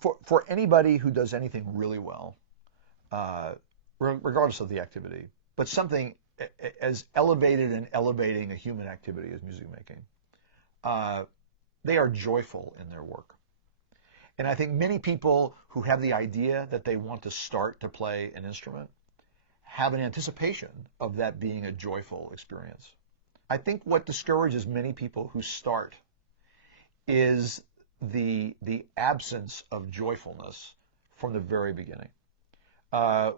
For anybody who does anything really well, uh, regardless of the activity, but something as elevated and elevating a human activity as music making, uh, they are joyful in their work. And I think many people who have the idea that they want to start to play an instrument have an anticipation of that being a joyful experience. I think what discourages many people who start is the absence of joyfulness from the very beginning.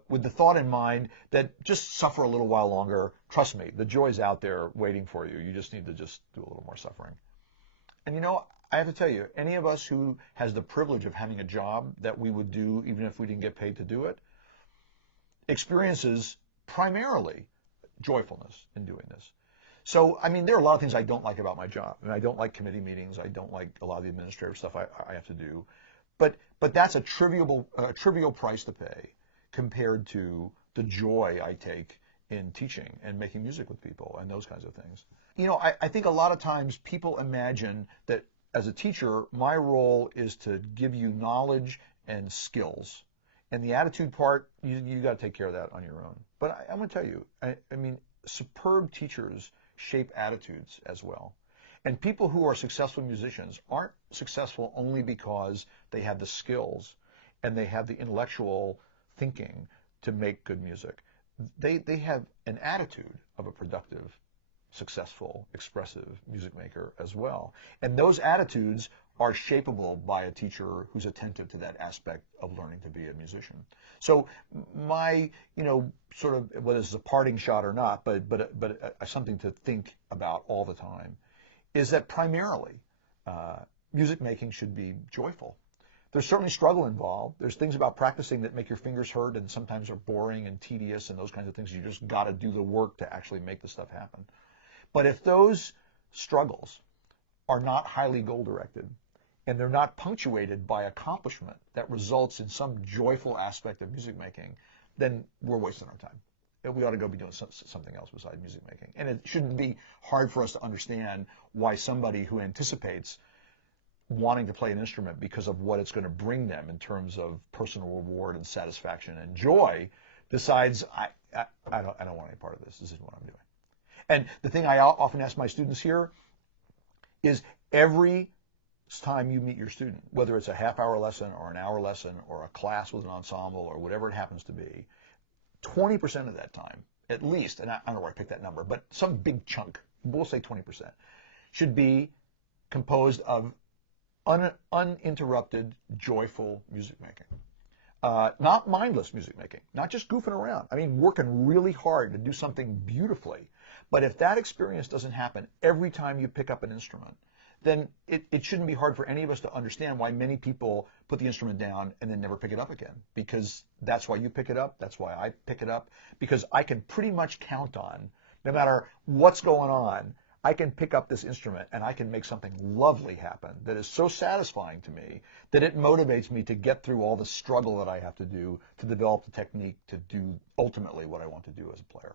With the thought in mind that just suffer a little while longer. Trust me, the joy's out there waiting for you. You just need to just do a little more suffering. And you know, I have to tell you, any of us who has the privilege of having a job that we would do even if we didn't get paid to do it, experiences primarily joyfulness in doing this. So, I mean, there are a lot of things I don't like about my job. I mean, I don't like committee meetings. I don't like a lot of the administrative stuff I have to do. But that's a trivial price to pay compared to the joy I take in teaching and making music with people and those kinds of things. You know, I think a lot of times people imagine that as a teacher, my role is to give you knowledge and skills. And the attitude part, you got to take care of that on your own. But I'm going to tell you, I mean, superb teachers shape attitudes as well. And people who are successful musicians aren't successful only because they have the skills and they have the intellectual thinking to make good music. They have an attitude of a productive, successful, expressive music maker as well. And those attitudes are shapeable by a teacher who's attentive to that aspect of learning to be a musician. So my, you know, sort of, whether this is a parting shot or not, but something to think about all the time, is that primarily music making should be joyful. There's certainly struggle involved. There's things about practicing that make your fingers hurt and sometimes are boring and tedious and those kinds of things. You just got to do the work to actually make the stuff happen. But if those struggles are not highly goal-directed and they're not punctuated by accomplishment that results in some joyful aspect of music making, then we're wasting our time. We ought to go be doing something else besides music making. And it shouldn't be hard for us to understand why somebody who anticipates wanting to play an instrument because of what it's going to bring them in terms of personal reward and satisfaction and joy decides, I don't want any part of this. This isn't what I'm doing. And the thing I often ask my students here is every time you meet your student, whether it's a half-hour lesson or an hour lesson or a class with an ensemble or whatever it happens to be, 20% of that time, at least, and I don't know where I picked that number, but some big chunk, we'll say 20%, should be composed of uninterrupted, joyful music making. Not mindless music making, not just goofing around. I mean, working really hard to do something beautifully. But if that experience doesn't happen every time you pick up an instrument, then it shouldn't be hard for any of us to understand why many people put the instrument down and then never pick it up again. Because that's why you pick it up, that's why I pick it up, because I can pretty much count on, no matter what's going on, I can pick up this instrument and I can make something lovely happen that is so satisfying to me that it motivates me to get through all the struggle that I have to do to develop the technique to do ultimately what I want to do as a player.